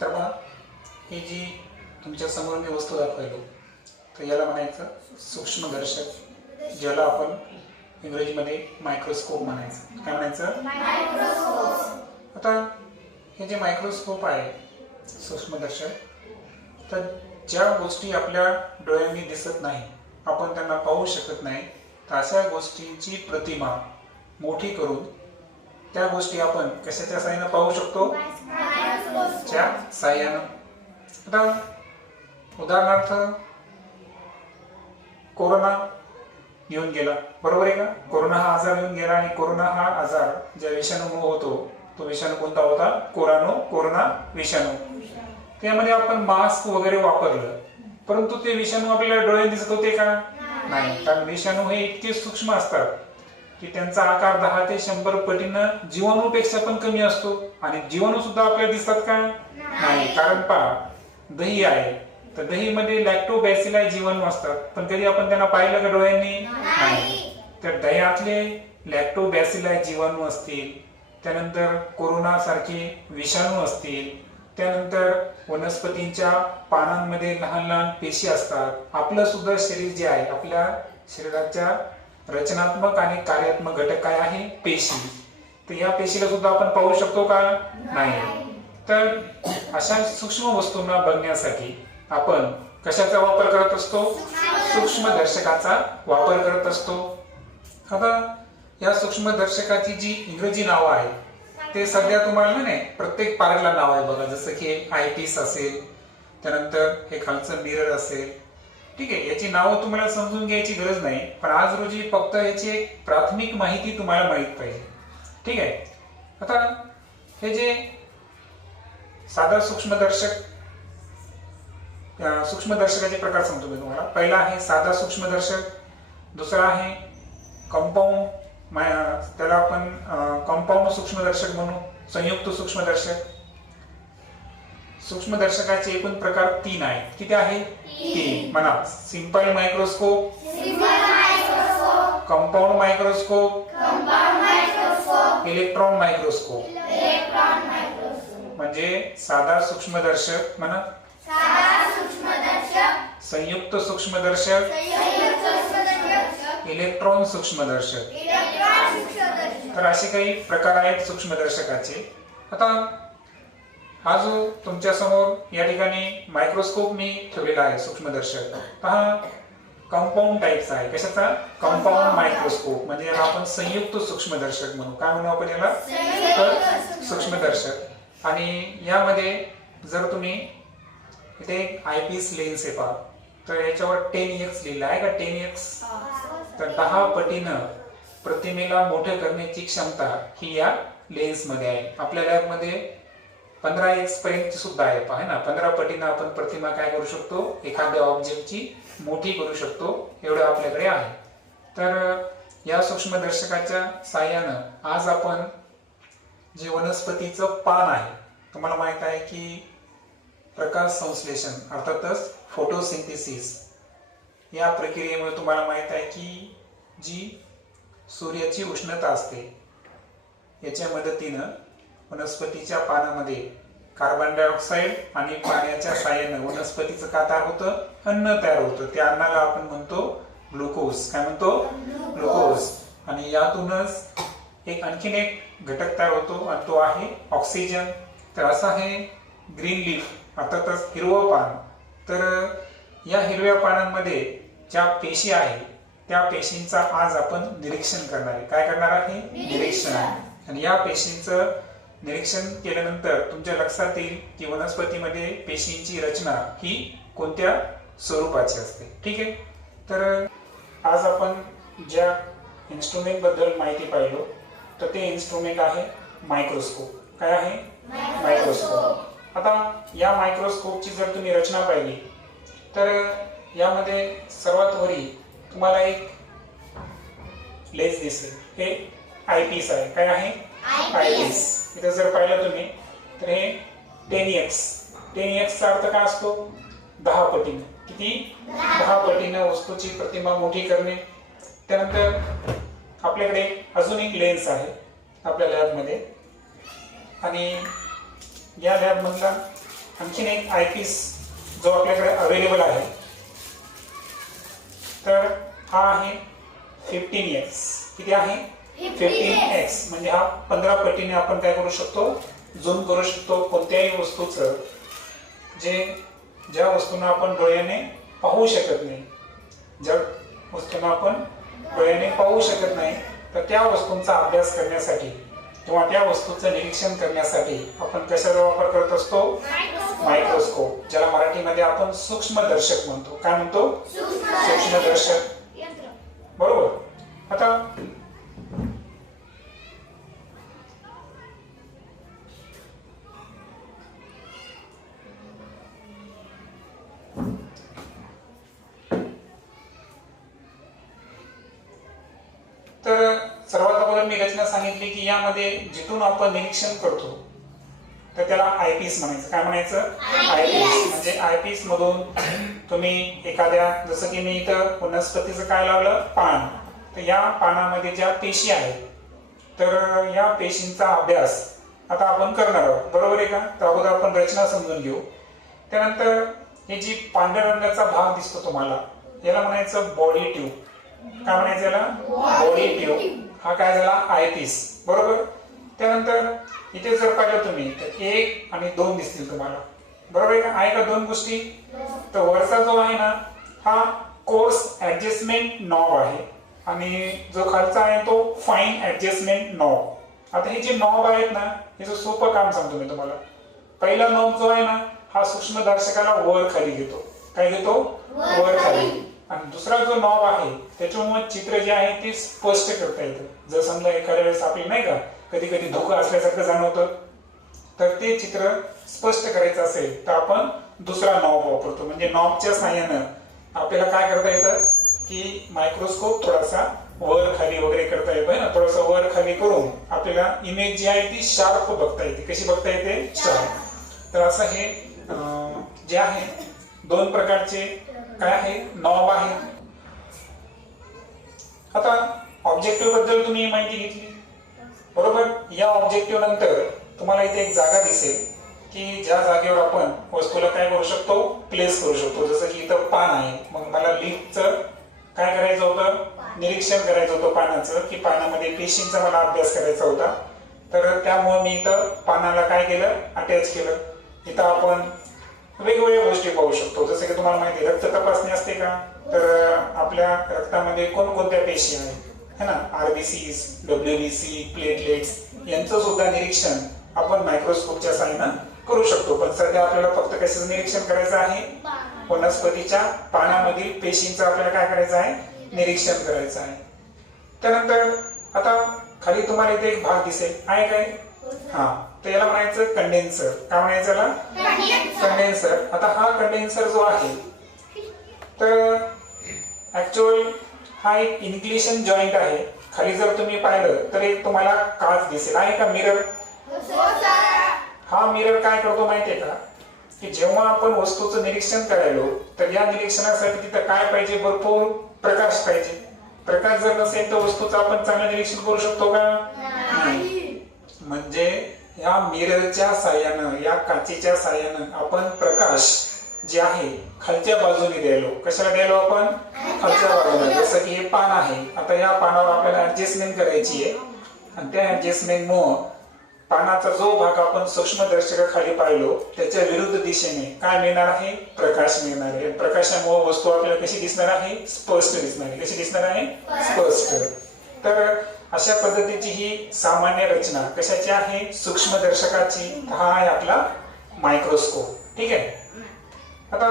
तर पहा ही जी तुमच्यासमोर मी वस्तू दाखवलो तर याला म्हणायचं सूक्ष्मदर्शक ज्याला आपण इंग्रजीमध्ये मायक्रोस्कोप म्हणायचं. काय म्हणायचं? आता हे जे मायक्रोस्कोप आहे सूक्ष्मदर्शक तर ज्या गोष्टी आपल्या डोळ्यांनी दिसत नाही आपण त्यांना पाहू शकत नाही तर अशा गोष्टींची प्रतिमा मोठी करून त्या गोष्टी आपण कशाच्या साहाय्यानं पाहू शकतो? च्या साह्यानं. आता उदाहरणार्थ कोरोना येऊन गेला. बरोबर आहे का? कोरोना हा आजार येऊन गेला आणि कोरोना हा आजार ज्या विषाणूमुळे होतो तो विषाणू कोणता होता? कोरानो कोरोना विषाणू. त्यामध्ये आपण मास्क वगैरे वापरलं. परंतु ते विषाणू आपल्याला डोळ्यात दिसत होते का? नाही. कारण विषाणू हे इतके सूक्ष्म असतात. की त्यांचा आकार दहा ते शंभर पटीनं जीवाणूपेक्षा पण कमी असतो. आणि जीवाणू सुद्धा आपल्याला दिसतात का? नाही. कारण पहा दही आहे. तर दहीमध्ये लॅक्टोबॅसिलाय जीवाणू असतात. पण कधी आपण त्यांना पाहिलं का डोळ्यांनी? नाही. तर दह्यातले लॅक्टोबॅसिलाय जीवाणू असतील त्यानंतर कोरोना सारखे विषाणू असतील त्यानंतर वनस्पतींच्या पानांमध्ये लहान लहान पेशी असतात. आपलं सुद्धा शरीर जे आहे आपल्या शरीराच्या रचनात्मक आणि कार्यात्मक घटक काय आहे? पेशी. तर या पेशीला सुद्धा आपण पाहू शकतो का? नाही. तर अशा सूक्ष्म वस्तूंना बघण्यासाठी आपण कशाचा वापर करत असतो? सूक्ष्मदर्शकाचा वापर करत असतो. आता या सूक्ष्मदर्शकाची जी इंग्रजी नावं आहे ते सध्या तुम्हाला नाही प्रत्येक पार्कला नाव आहे बघा. जसं की आय पीस असेल त्यानंतर हे खालचं मिरर असेल ठीक आहे याची नावं तुम्हाला समजून घ्यायची गरज नाही पण आज रोजी फक्त याची एक प्राथमिक माहिती तुम्हाला माहीत पाहिजे. ठीक आहे आता हे जे साधा सूक्ष्मदर्शक सूक्ष्मदर्शकाचे प्रकार सांगतो मी तुम्हाला. पहिला आहे साधा सूक्ष्मदर्शक दुसरा आहे कंपाऊंड त्याला आपण कंपाऊंड सूक्ष्मदर्शक म्हणू संयुक्त सूक्ष्मदर्शक सूक्ष्मदर्शकाचे एकूण प्रकार तीन आहेत. किती आहेत तीन. म्हणा. Simple microscope compound microscope electron microscope म्हणजे साधा सूक्ष्मदर्शक म्हणा. संयुक्त सूक्ष्मदर्शक. इलेक्ट्रॉन सूक्ष्मदर्शक. तर असे काही प्रकार आहेत सूक्ष्मदर्शकाचे. आता हा जो तुमच्यासमोर या ठिकाणी मायक्रोस्कोप मी ठेवलेला आहे सूक्ष्मदर्शक. पहा कंपाऊंड टाईपचा आहे. कशाचा? कंपाऊंड मायक्रोस्कोप म्हणजे याला आपण संयुक्त सूक्ष्मदर्शक म्हणू. काय म्हणू आपण याला? तर सूक्ष्मदर्शक. आणि यामध्ये जर तुम्ही इथे एक आय पीस लेन्स आहे पहा. तर याच्यावर टेन एक्स लिहिलं आहे का? टेन एक्स तर दहा पटीनं प्रतिमेला मोठे करण्याची क्षमता ही या लेन्समध्ये आहे. आपल्या लॅबमध्ये पंधरा एक्स पर्यंत सुद्धा आहे. पहा ना? पंधरा पटीनं आपण प्रतिमा काय करू शकतो? एखाद्या ऑब्जेक्टची मोठी करू शकतो. एवढं आपल्याकडे आहे. तर या सूक्ष्मदर्शकाच्या साह्यानं आज आपण जे वनस्पतीचं पान आहे तुम्हाला माहीत आहे की प्रकाश संश्लेषण अर्थातच फोटोसिंथेसिस या प्रक्रियेमुळे तुम्हाला माहीत आहे की जी सूर्याची उष्णता असते याच्या मदतीनं वनस्पतीच्या पानामध्ये कार्बन डायऑक्साईड आणि पाण्याच्या साह्यानं वनस्पतीचं का तयार होतं? अन्न तयार होतं. त्या अन्नाला आपण म्हणतो ग्लुकोज काय म्हणतो? ग्लुकोज आणि यातूनच एक आणखीन एक घटक तयार होतो आणि तो आहे ऑक्सिजन तर असं आहे ग्रीन लीफ अर्थातच हिरवं पान. तर या हिरव्या पानांमध्ये ज्या पेशी आहे त्या पेशींचा आज आपण निरीक्षण करणार आहे. काय करणार आहे? निरीक्षण. आणि या पेशींचं निरीक्षण केल्यानंतर तुमच्या लक्षात येईल की वनस्पतीमध्ये पेशींची रचना ही कोणत्या स्वरूपाची असते. ठीक आहे? तर आज आपण ज्या इन्स्ट्रुमेंटबद्दल माहिती पाहिलो तर ते इन्स्ट्रुमेंट आहे मायक्रोस्कोप. काय आहे? मायक्रोस्कोप. आता या मायक्रोस्कोपची जर तुम्ही रचना पाहिली तर यामध्ये सर्वात वरी तुम्हाला एक लेन्स दिसेल. हे आय पीस आहे. काय आहे? आय पीस इथं जर पाहिलं तुम्ही तर हे टेन एक्स टेन एक्सचा अर्थ काय असतो? दहा पटीनं. किती? दहा पटीनं वस्तूची प्रतिमा मोठी करणे. त्यानंतर आपल्याकडे अजून एक लेन्स आहे आपल्या लॅबमध्ये आणि या लॅबमधला आणखीन एक आय पीस जो आपल्याकडे अवेलेबल आहे तर हा आहे फिफ्टीन एक्स किती आहे? फिफ्टीन एक्स म्हणजे हा पंधरा पटीने आपण काय करू शकतो? झूम करू शकतो कोणत्याही वस्तूचं. जे ज्या वस्तूंना आपण डोळ्याने पाहू शकत नाही. ज्या वस्तूंना आपण डोळ्याने पाहू शकत नाही तर त्या वस्तूंचा अभ्यास करण्यासाठी किंवा त्या वस्तूचं निरीक्षण करण्यासाठी आपण कशाचा वापर करत असतो? मायक्रोस्कोप ज्याला मराठीमध्ये आपण सूक्ष्मदर्शक म्हणतो. काय म्हणतो? सूक्ष्मदर्शक बरोबर. आता तर सर्वात अगोदर मी रचना सांगितली की यामध्ये जिथून आपण निरीक्षण करतो तर त्याला आयपीस म्हणायचं. काय म्हणायचं? आयपीस म्हणजे आयपीस मधून तुम्ही एखाद्या जसं की मी इथं वनस्पतीचं काय लावलं? पान. तर या पानामध्ये ज्या पेशी आहेत तर या पेशींचा अभ्यास आता आपण करणार आहोत. बरोबर आहे का? तर अगोदर आपण रचना समजून घेऊ. त्यानंतर हे जी पांढऱ्या रंगाचा भाग दिसतो तुम्हाला याला म्हणायचं बॉडी ट्यूब काय म्हणायचं याला? बॉडी ट्यूब हा काय झाला? आयतीस बरोबर? त्यानंतर इथे जर पाहिलं तुम्ही तर एक आणि दोन दिसतील तुम्हाला. बरोबर आहे का? आहे का दोन गोष्टी? तर वरचा जो आहे ना हा कोर्स ऍडजस्टमेंट नॉब आहे. आणि जो खालचा आहे तो फाईन ऍडजस्टमेंट नॉब आता हे जे नॉब आहेत ना याचं सोपं काम सांगतो मी तुम्हाला. पहिला नॉब जो आहे ना हा सूक्ष्मदर्शकाला वर खाली घेतो. काय घेतो? वर खाली. आणि दुसरा जो नॉब आहे त्याच्यामुळे चित्र जे आहे ते स्पष्ट करता येतं. जर समजा एखाद्या वेळेस आपल्याला नाही का कधी कधी धोका असल्यासारखं जाणवतं तर ते चित्र स्पष्ट करायचं असेल तर आपण दुसरा नॉब वापरतो. म्हणजे नॉबच्या साह्यानं आपल्याला काय करता येतं? की मायक्रोस्कोप थोडासा वर खाली वगैरे करता येतो ना? थोडासा वर खाली करून आपल्याला इमेज जी आहे ती शार्प बघता येते. कशी बघता येते? शार्प तर असं हे जे आहे दोन प्रकारचे काय आहे? नॉब आहे. आता ऑब्जेक्टिव्हबद्दल तुम्ही माहिती घेतली. बरोबर? या ऑब्जेक्टिव्ह नंतर तुम्हाला इथे एक जागा दिसेल की ज्या जागेवर आपण वस्तूला काय करू शकतो? प्लेस करू शकतो. जसं की इथं पान आहे. मग मला लिफ्टचं काय करायचं होतं? निरीक्षण करायचं होतं पानाचं की पानामध्ये पेशींचा मला अभ्यास करायचा होता. तर त्यामुळे मी इथं पानाला काय केलं? अटॅच केलं. इथं आपण वेगवेगळ्या गोष्टी पाहू शकतो. जसं की तुम्हाला माहिती का तर आपल्या रक्तामध्ये कोणकोणत्या पेशी आहेत? है ना? आरबीसीस डब्ल्यूबीसी प्लेटलेट्स यांचं सुद्धा निरीक्षण आपण मायक्रोस्कोपच्या साहाय्यानं करू शकतो. पण सध्या आपल्याला फक्त कशाचं निरीक्षण करायचं आहे? वनस्पतीच्या पानामधील पेशींचं आपल्याला काय करायचं आहे? निरीक्षण करायचं आहे. त्यानंतर आता खाली तुम्हाला इथे एक भाग दिसेल. आहे काय? हा. तर याला म्हणायचं कंडेन्सर काय म्हणायचं याला? कंडेन्सर आता हा कंडेन्सर जो आहे तर हा एक इन्क्लिशन जॉईंट आहे. खाली जर तुम्ही पाहिलं तर एक तुम्हाला काच दिसेल. आहे का मिरर हा मिरर काय करतो माहितीये का? की जेव्हा आपण वस्तूचं निरीक्षण करायलो तर या निरीक्षणासाठी तिथं काय पाहिजे? भरपूर प्रकाश पाहिजे. प्रकाश जर नसेल तर वस्तूचं आपण चांगलं निरीक्षण करू शकतो का? नाही. म्हणजे या मिररच्या साह्यानं या काचेच्या साह्यानं आपण प्रकाश जे आहे खालच्या बाजूने द्यायलो. कशाला द्यायलो आपण? खालच्या बाजूने. जसं की हे पान आहे. आता या पानावर आपल्याला ऍडजस्टमेंट करायची आहे. आणि त्या ऍडजस्टमेंट मुळे पानाचा जो भाग आपण सूक्ष्मदर्शकाखाली पाहिलो त्याच्या विरुद्ध दिशेने काय मिळणार आहे? प्रकाश मिळणार आहे. प्रकाशामुळे वस्तू आपल्याला कशी दिसणार आहे? स्पष्ट दिसणार आहे. कशी दिसणार आहे? स्पष्ट. तर अशा पद्धतीची ही सामान्य रचना कशाची आहे? सूक्ष्मदर्शकाची. हा आहे आपला मायक्रोस्कोप ठीक आहे? आता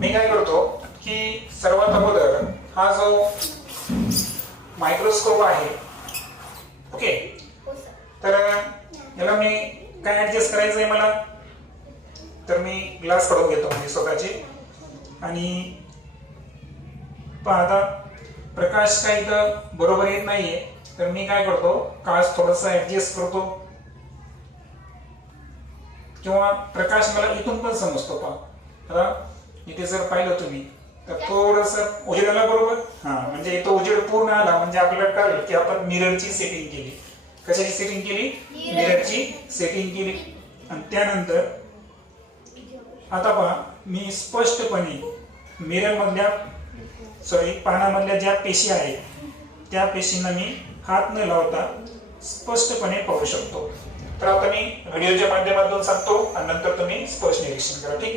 मी काय करतो की सर्वात अगोदर हा जो मायक्रोस्कोप आहे ओके तर याला मी काय ऍडजस्ट करायचं आहे मला? तर मी ग्लास काढून घेतो म्हणजे स्वतःचे. आणि पहा आता प्रकाश काही इथं बरोबर येत नाहीये. तर मी काय करतो काच थोडासा ऍडजस्ट करतो. किंवा प्रकाश मला इथून पण समजतो पहा. इथे जर पाहिलं तुम्ही तर थोडस उजेड आला बरोबर? हा म्हणजे इथं उजेड पूर्ण आला म्हणजे आपल्याला कळेल की आपण मिररची सेटिंग केली. कशाची सेटिंग केली? मिररची सेटिंग केली. आणि त्यानंतर आता पहा मी स्पष्टपणे मिरर मधल्या सॉरी पानामधल्या ज्या पेशी आहेत त्या पेशींना मी हात न लावता स्पष्टपणे पाहू शकतो. तर आता मी व्हिडिओच्या माध्यमातून सांगतो आणि नंतर तुम्ही स्पष्ट निरीक्षण करा. ठीक आहे?